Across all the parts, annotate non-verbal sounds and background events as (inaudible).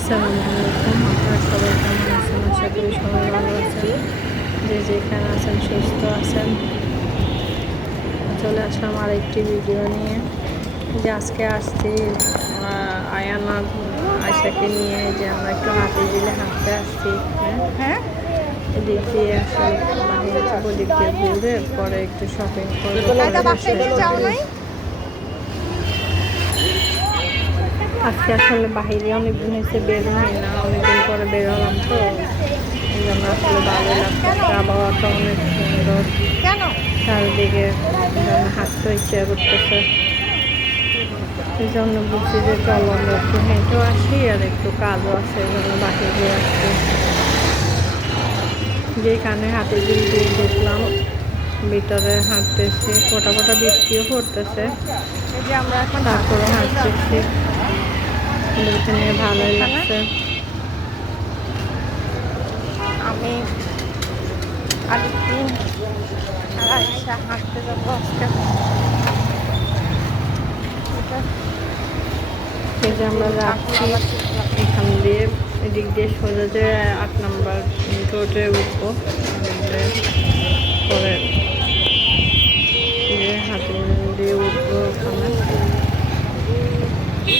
আসসালামু আলাইকুম। আপনারা সবাই কেমন আছেন? আশা করি সবাই ভালো আছেন। যে যেখানে আছেন সুস্থ আছেন। চলে আসলাম আরেকটি ভিডিও নিয়ে। যে আজকে আসছি আহ, আয়ানার আয়সাকে নিয়ে। যে আমরা একটু হাতে দিলে হাঁটতে আসছি হ্যাঁ হ্যাঁ। এদিক দিয়ে আসলে বাহিরে যাব দিক দিয়ে ঘুরে পরে একটু শপিং করব এটা বাসায় নিয়ে যাও নাই আজকে আসলে বাহিরে অনেকদিন হয়েছে বের হয় না অনেকদিন পরে বের হলাম তো। এই জন্য আসলে ভালো লাগতেছে আবহাওয়াটা অনেক সুন্দর। চারিদিকে হাঁটতে ইচ্ছে করতেছে। এই জন্য বুঝছি যে চলো আমরা একটু হেঁটেও আসি আর একটু কাজও আছে এই জন্য বাহিরে আসছি। যেখানে হাতে দিল দিয়ে দেখলাম ভিতরে হাঁটতেছি ফোটা ফোটা বৃষ্টিও পড়তেছে। এই যে আমরা এখন তারপরে হাঁটতেছি। লাগছে। আমি আরেকদিন আয়সা হাঁটতে যাব আজকে। এই যে আমরা যাচ্ছি এখান দিয়ে এদিক দিয়ে সোজা যে আট নাম্বার রোডে উঠবো। পরে হাতে দিয়ে উঠবো ওখানে।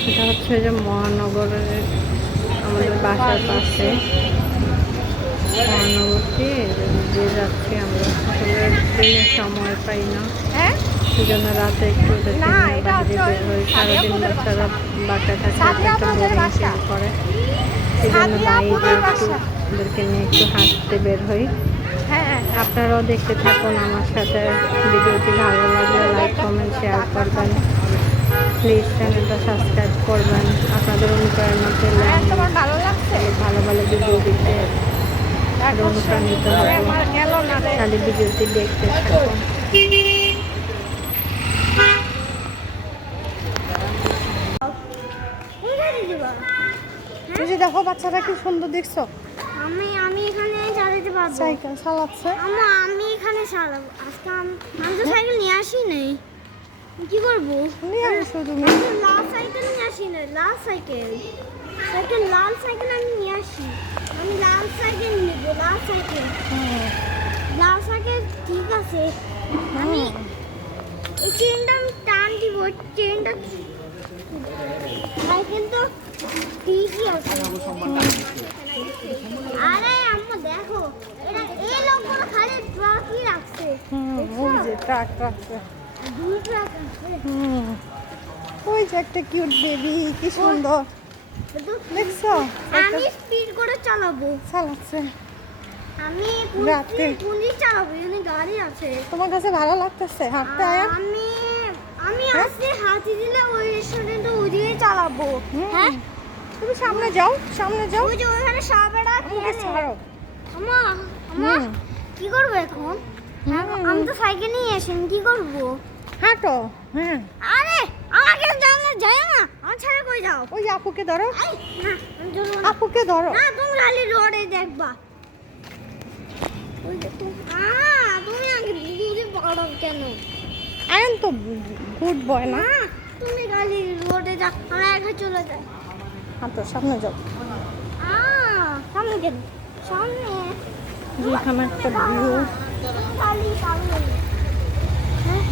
এটা হচ্ছে যে মহানগরের আমাদের বাসার পাশে। মহানগরটি দিয়ে যাচ্ছি আমরা। আসলে দিনের সময় পাই না। সেজন্য রাতে একটু বাইরে বের হই। সারাদিন বাচ্চারা বাসায় থাকে একটা বোরিং করে। সেই জন্য বাইরে একটু। ওদেরকে নিয়ে একটু হাঁটতে বের হই। হ্যাঁ আপনারাও দেখতে থাকুন আমার সাথে। ভিডিওটি ভালো লাগলে লাইক কমেন্ট শেয়ার করবেন। প্লিজ চ্যানেলটা সাবস্ক্রাইব করবেন। আপনাদের অনুপ্রেরণা পেলে তোমার ভালো লাগছে। ভালো ভালো ভিডিও দিতে তারপর অনুপ্রাণিত হব। আমার গেল না রে। ভিডিওটি দেখতে থাকুন। দেখো বাচ্চারা কি সুন্দর দেখছ? আমি আমি এখানে চালাতে পারব। সাইকেল চালাচ্ছে। আমা আমি এখানে চালাবো। আজকে আমি তো সাইকেল নিয়ে আসি নাই কি করব? নিয়ে আসো তুমি লাল সাইকেল নিয়ে আসি না লাল সাইকেল। সাইকেল লাল সাইকেল আমি নিয়ে আসি। আমি লাল সাইকেল নিব লাল সাইকেল। লাল সাইকেল ঠিক আছে। আমি। এই চেনটা আমি টান দিব চেনটা সাইকেল তো ঠিকই আছে। আরে আম্মু দেখো এটা এই লোকগুলো খালি ট্রাকই রাখছে। ট্রাক ট্রাক ওই যে একটা কিউট বেবি কি সুন্দর। দেখছ? আমি স্পিড করে চালাবো। চালাচ্ছে। আমি রাতে। পুলিশ চালাবো এখানে গাড়ি আছে। তোমার কাছে ভালো লাগতেছে? হাঁটতে আয়া? আমি আমি হ্যাঁ? আসলে হাতি দিলে ওই রেস্টুরেন্ট ওদিকে চালাবো। হ্যাঁ? তুমি সামনে যাও সামনে যাও। ওই যে ওখানে সাবেরা আমাকে ছাড়ো। আমা আমা। কি করব এখন? হ্যাঁ, আমি তো সাইকেল নিয়ে আসিনি কি করব? হাঁটো। হ্যাঁ। আরে আমাকে যাও না যাই না। আমার ছাড়া কই যাও? ওই আপুকে ধরো। আপুকে ধরো। না তুমি খালি রোডে দেখবা। ওই তুমি আগে দিদি পড়ো কেন? আয়ন তো গুড বয় না। তুমি খালি রোডে যাও। আমরা একা চলে যাই হাঁটো সামনে যাও। আ সামনে কেন সামনে। যেখানে একটা ভিউ তুমি খালি সামনে হ্যাঁ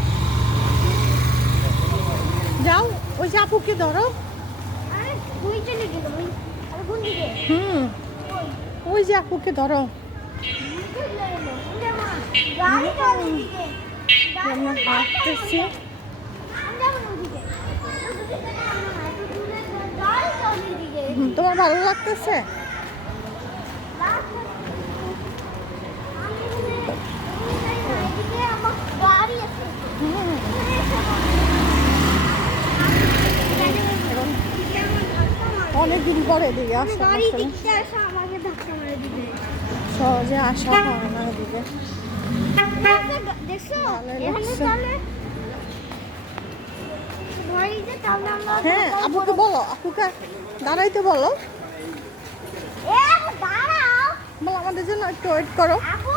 যাও ওই যে আপুকে ধরো। হুম। ওই যে আপুকে ধরো। আমরা হাঁটতেছি তোমার ভালো লাগতেছে? অনেকদিন পরে এদিকে আসা গাড়ি আসলে আসা আমাকে ধাক্কা মেরে দিবে। সহজে আসা হয় না এদিকে। আমরা হ্যাঁ আপুকে বলো আপুকে দাঁড়াইতে বলো। বলো আমাদের জন্য একটু ওয়েট করো। আপু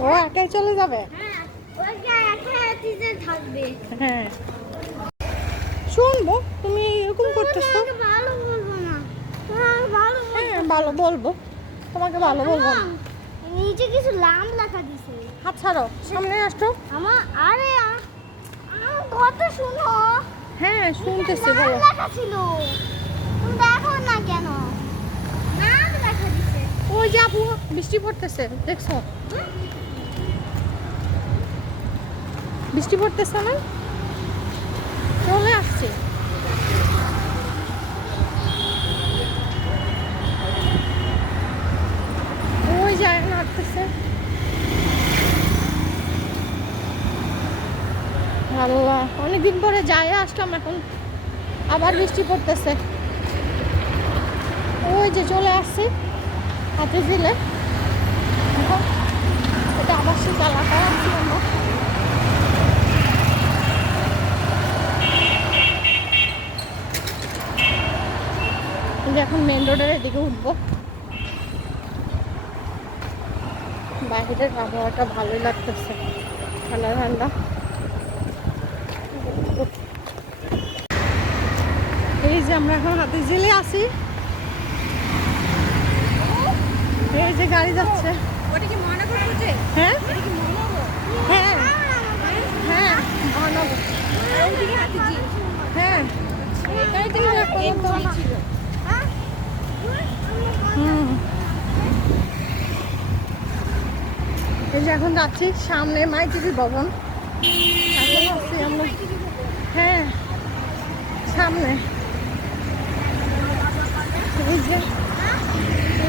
ও একাই চলে যাবে। হ্যাঁ, হ্যাঁ। শুনব তুমি এরকম করতেছো? হ্যাঁ ভালো বলব। তোমাকে ভালো বলব নিচে কিছু নাম লেখা দিছে। হাত ছাড়ো সামনে আসছো আমার আরে কথা শুনো। হ্যাঁ শুনতেছি বলো। লেখা ছিল। ওই যে আপু বৃষ্টি পড়তেছে, দেখছ? বৃষ্টি পড়তেছে না? চলে আসছে। ওই যায় হাঁটতেছে। আল্লাহ, অনেকদিন পরে যায় আসলাম এখন। আবার বৃষ্টি পড়তেছে। ওই যে চলে আসছে। হাতে দিলে। এটা আবার সেই এলাকায় আছি আমরা। এখন মেন রোডের এদিকে উঠবো। বাইরের আবহাওয়াটা ভালোই লাগতেছে, ঠান্ডা ঠান্ডা। এই যে আমরা এখন হাতে জেলে আছি। এই যে গাড়ি যাচ্ছে। ওটা কি মহানগর হচ্ছে হ্যাঁ? হ্যাঁ। হ্যাঁ মহানগর। হ্যাঁ। হ্যাঁ এই যে এখন যাচ্ছি সামনে মাই টিভি ভবন। এখন আছি আমরা। হ্যাঁ। সামনে। এই যে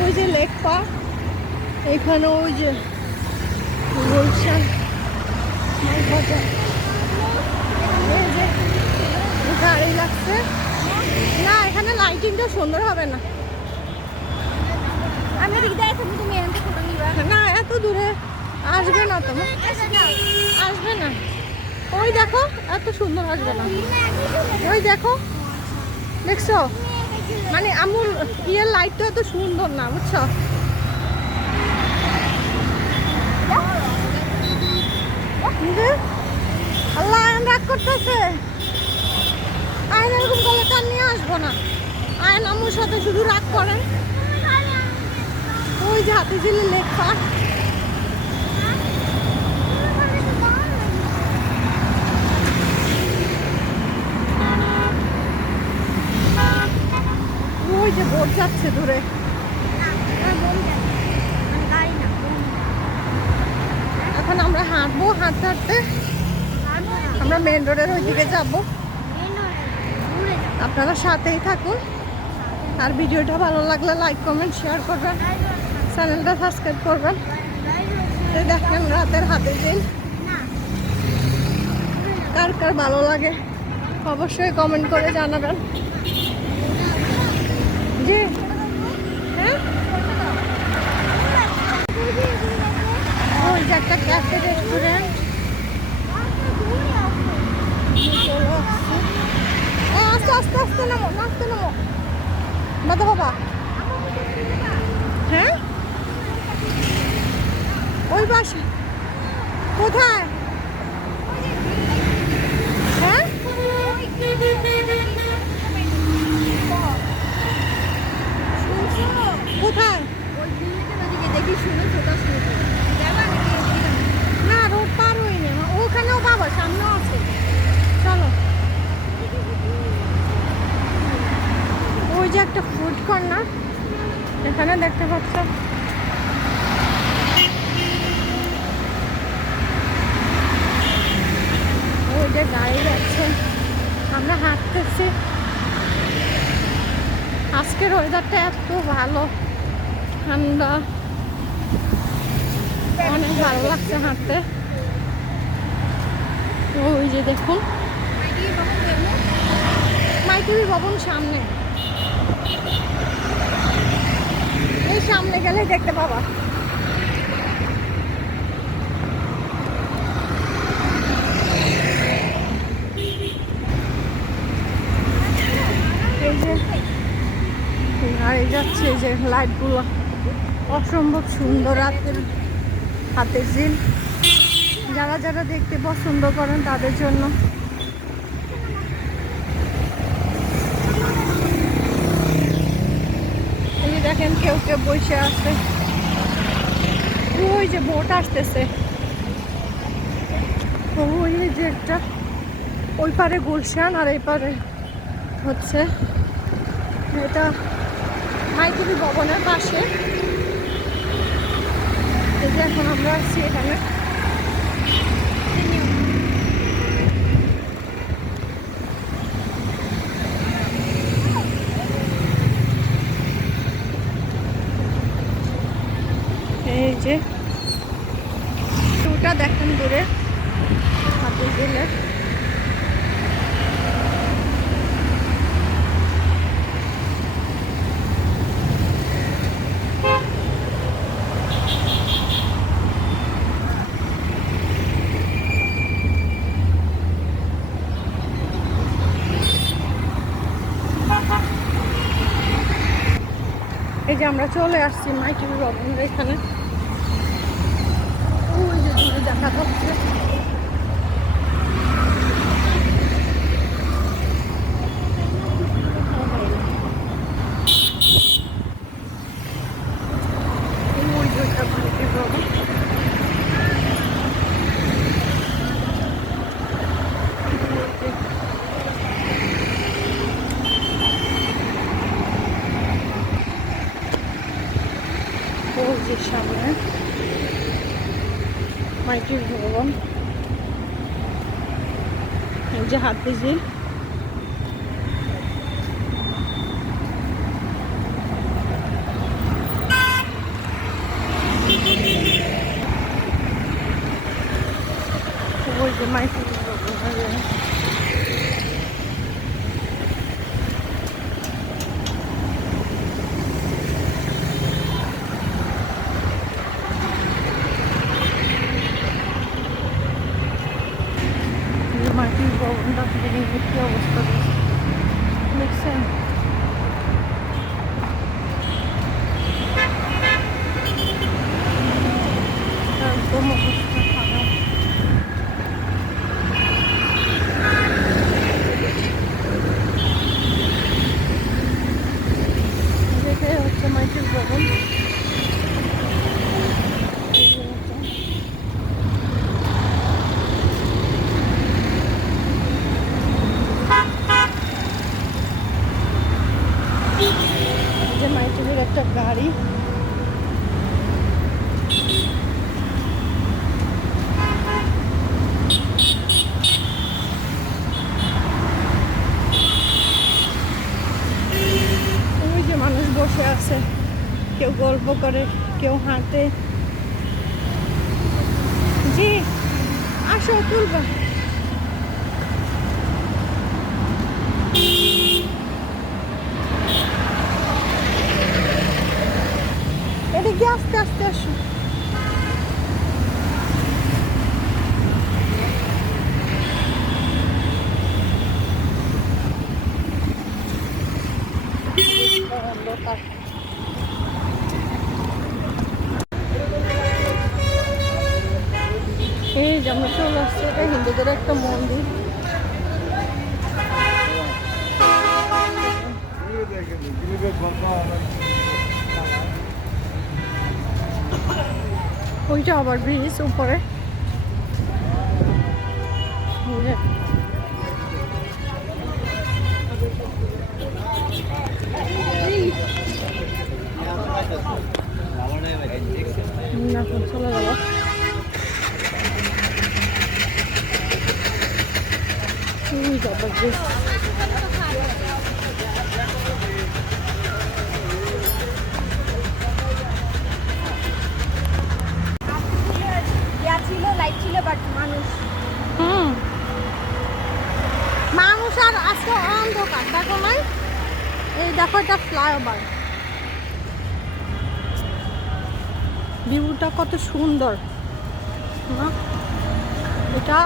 ওই যে লেক পার্ক এখানে ওই যে যে গাড়ি লাগছে। না এখানে লাইটিংটা সুন্দর হবে না। আমি তুমি না এত দূরে আসবে না তো। আসবে না। ওই দেখো এত সুন্দর আসবে না। ওই দেখো দেখছ? মানে আমুল, ইয়ের লাইটটা এত সুন্দর না, বুঝছ? আল্লাহ রাগ করতেছে। আয়ন এরকম করলে তার নিয়ে আসব না। আয়ন আমুর সাথে শুধু রাগ করেন। ওই যে হাতে ঝিলে লেক পার্ক ওই যে বোট যাচ্ছে দূরে এখন আমরা হাঁটবো, হাঁটতে হাঁটতে। আমরা মেন রোডের ওই দিকে যাব। আপনারা সাথেই থাকুন। আর ভিডিওটা ভালো লাগলে লাইক কমেন্ট শেয়ার করবেন। চ্যানেলটা সাবস্ক্রাইব করবেন। দেখেন রাতের হাতে দিন। কার কার ভালো লাগে, অবশ্যই কমেন্ট করে জানাবেন। হ্যাঁ? ওই যে একটা ক্যাফে রেস্টুরেন্ট আস্তে আস্তে আস্তে নামো আস্তে নামো। বাদা বাবা। হ্যাঁ? ওই কোথায়? হ্যাঁ? কোথায়? না, রোড পার হইনি ওখানেও পাবো সামনেও আছে। চলো। ওই যে একটা ফুড কর্নার এখানে দেখতে পাচ্ছ। ওই যে গাড়ি যাচ্ছে। আমরা হাঁটতেছি। আজকের ওয়েদারটা এত ভালো। ঠান্ডা। অনেক ভালো লাগছে হাঁটতে। ওই যে দেখুন। মাইটিভি ভবন সামনে। এই সামনে গেলে দেখতে পাবা। এই যে গাড়ি যাচ্ছে যে লাইটগুলো অসম্ভব সুন্দর রাতের হাতের ঝিল। যারা যারা দেখতে পছন্দ করেন তাদের জন্য। দেখেন কেউ কেউ বসে আছে। ওই যে বোট আসতেছে। ওই যে একটা ওই পারে গুলশান আর এই পারে হচ্ছে এটা মাইতিবি ভবনের পাশে। যে এখন আমরা আছি এখানে। এই যে ওটা দেখেন দূরে হাতে গেলে এই যে আমরা চলে আসছি মাইটি রবীন্দ্র এখানে। দেখা যাচ্ছে ওই যে ওটা মাইটি ভবন ওই যে সামনে মাইটির ভবন এই যে হাতে ঝিল ওই যে মাইটির ভবন এই মাটির ভবনটা ভেঙে কি অবস্থা দেখছেন একদম অবস্থা খারাপ দেখে হচ্ছে মাটির ভবন এই যে এটা। এই যে মাইটিভির একটা গাড়ি ওই যে মানুষ বসে আছে কেউ গল্প করে কেউ হাঁটে। জি আসো তুলবা এদিকে আস্তে আস্তে আসো অন্ধকার। এই যে আমরা এটা হিন্দুদের একটা মন্দির। ওইটা আবার ব্রিজ উপরে এই যে। এখন চলে গেল ওই যে আবার ব্রিজ ইয়া ছিল লাইট ছিল বাট মানুষ হুম। মানুষ আর আজকে অন্ধকার। দেখো নাই এই দেখো এটা ফ্লাইওভার ভিউটা কত সুন্দর। না এটা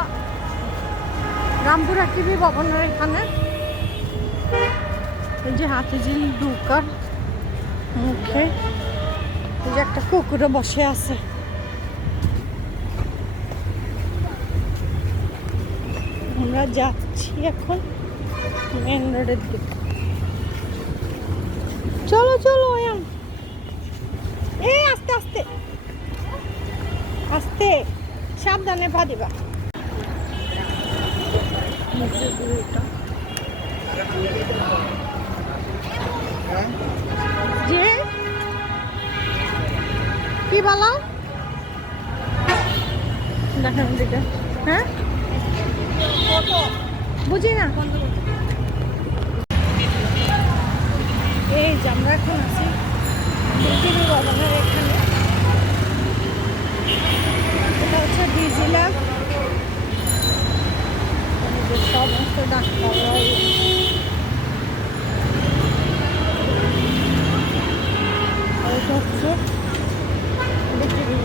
রামপুরা টিভি ভবনের এখানে। এই যে হাতে হাতিঝিল ঢুকার মুখে এই যে একটা কুকুরে বসে আছে। আমরা যাচ্ছি এখন মেন রোডের দিকে। চলো চলো অয়ান এ আস্তে আস্তে। আস্তে সাবধানে পা দিবা। যে কি বলা? দেখেন দিকে। হ্যাঁ? বুঝি না এই যে আমরা এখন আছি বাগানের এখানে। এটা হচ্ছে ডিজিলা সমস্ত ডাক্তার এটা হচ্ছে বিক্রি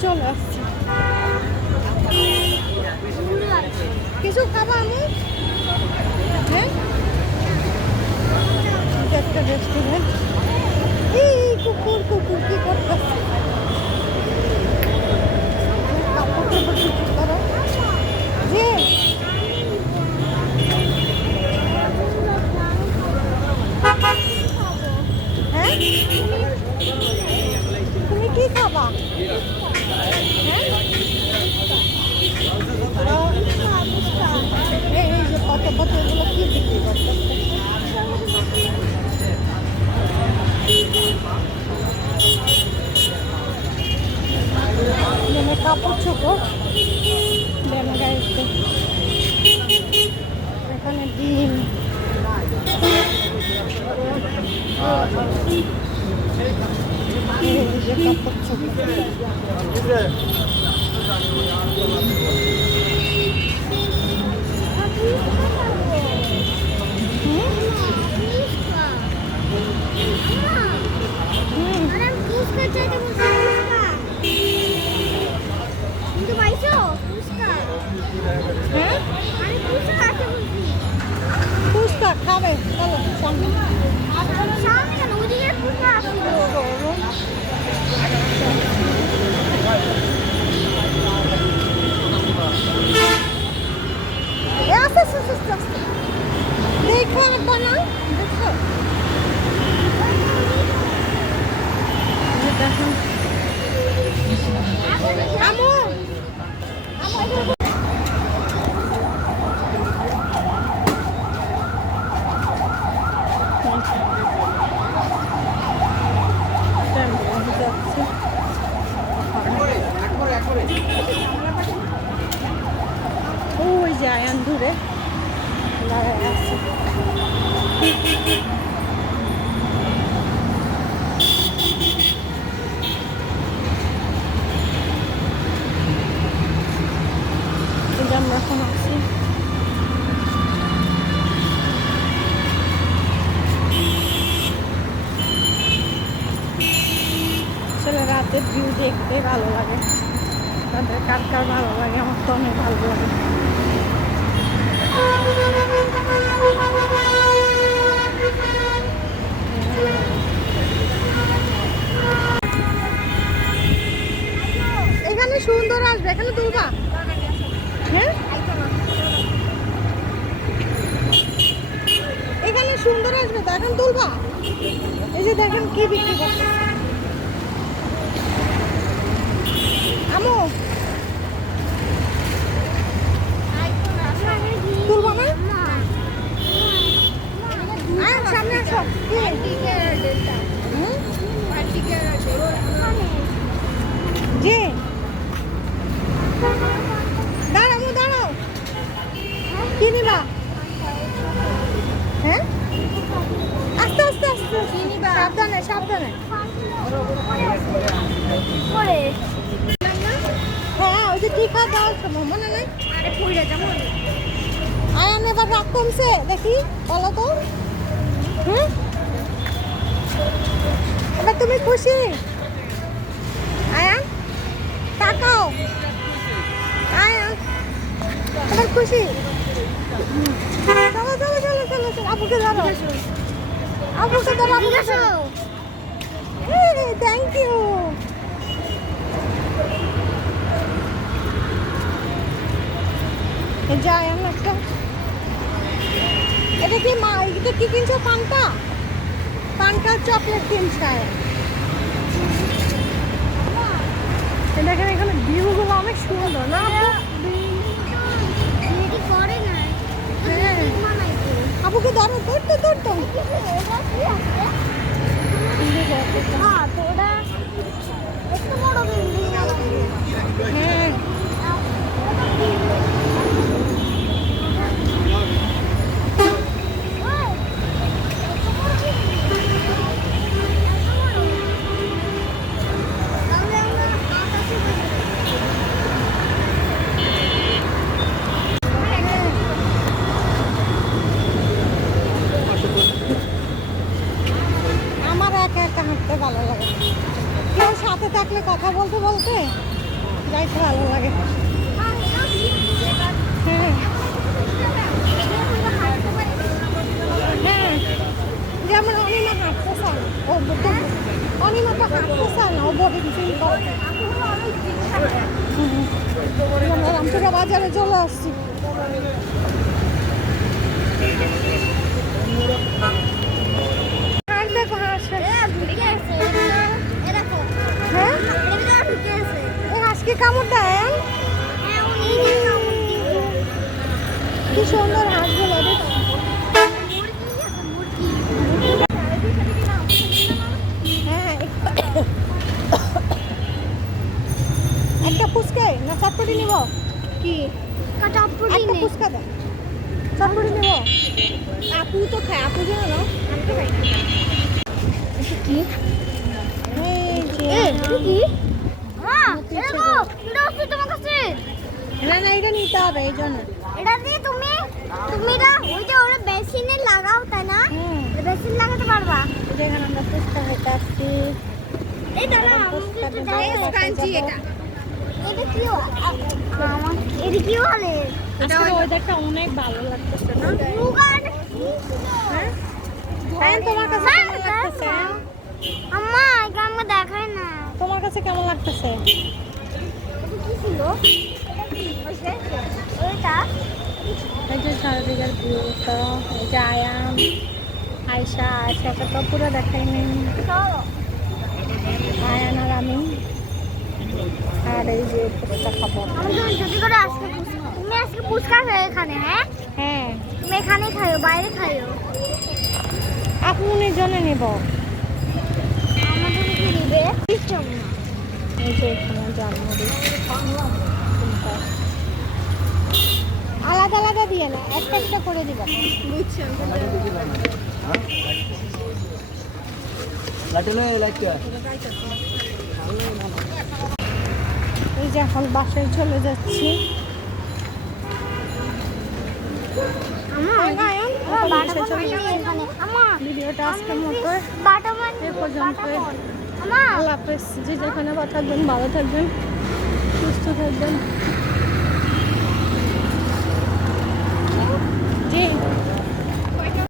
চলে আসছি। কিছু খাব আমি? হ্যাঁ? একটা রেস্টুরেন্ট নেব ব্যাঙ্গাইতে এখানে ডিম। কত ভালো লাগে এবার খুশি? চলো চলো চলো চলো চলো আপুকে ধরো। আপুকে ধরো আপুকে ধরো। থ্যাংক ইউ যাই আমি একটা। এটা কি মা এটা কি কিনছো পান্তা? পান্তা চকলেট কিনছে। দেখেন এখানে ভিউগুলো অনেক সুন্দর না আপুকে ধরো ধরতে ধরতে। হ্যাঁ আমার একা একা হাঁটতে ভালো লাগে কেউ সাথে থাকলে কথা বলতে বলতে যাইতে ভালো লাগে হ্যাঁ হ্যাঁ যেমন অনিমা হাঁটতে চায় না ও তো অনিমা তো হাঁটতে চায় না ও বডি ফিল করে হুম। আমরা রামপুরা বাজারে চলে আসছি। হ্যাঁ? কামড় দেয়? কি সুন্দর হাঁসগুলো হ্যাঁ (coughs) একটা ফুচকে না চটপটি নিব? কি? একটা ফুচকা দেন চটপটি নিব। আপু তো খায় আপু জানো না আমি তো খাই কি? এই কি? মা এটা এটা হচ্ছে তোমার কাছে? না না এটা নিতে হবে এই জন্য। এটা দিয়ে তুমি তুমি এটা ওই যে ওরা বেসিনে লাগাও তাই না? বেসিন লাগাতে পারবা। এই আমরা ফুচকা খেতে আসছি। এই দাঁড়া ফুচকা আমাকে দেবো, এটা। কি ওয়েদারটা অনেক ভালো লাগতেছে না? হ্যাঁ? হ্যাঁ তোমার কাছে কেমন লাগতেছে? আম্মা এটা আমাকে দেখায় না। তোমার কাছে কেমন লাগতেছে? কি ছিল ওইটা এই যে চারিদিকের ভিউটা এই যে আয়াম আয়সা আয়সাকে তো পুরো দেখাই নেই আয়ান আর আমি। আর এই যে ফুচকা খাব তুমি যদি করে আজকে তুমি আজকে ফুচকা খাও এখানে হ্যাঁ? হ্যাঁ। তুমি এখানে খাইও বাইরে খাইও। আপনির জন্য নেব। আমাদের কি দিবে সিস্টেম না। এই যে এখানে জালমুড়ি আলাদা আলাদা দিয়ে না একটা একটা করে দিবা। এই যে এখন গায়ন, আমার এখন বাসায় চলে যাচ্ছি। ভিডিওটা আজকের মতো। এ। আল্লাহ হাফেজ। যে যেখানে থাকবেন ভালো থাকবেন সুস্থ থাকবেন।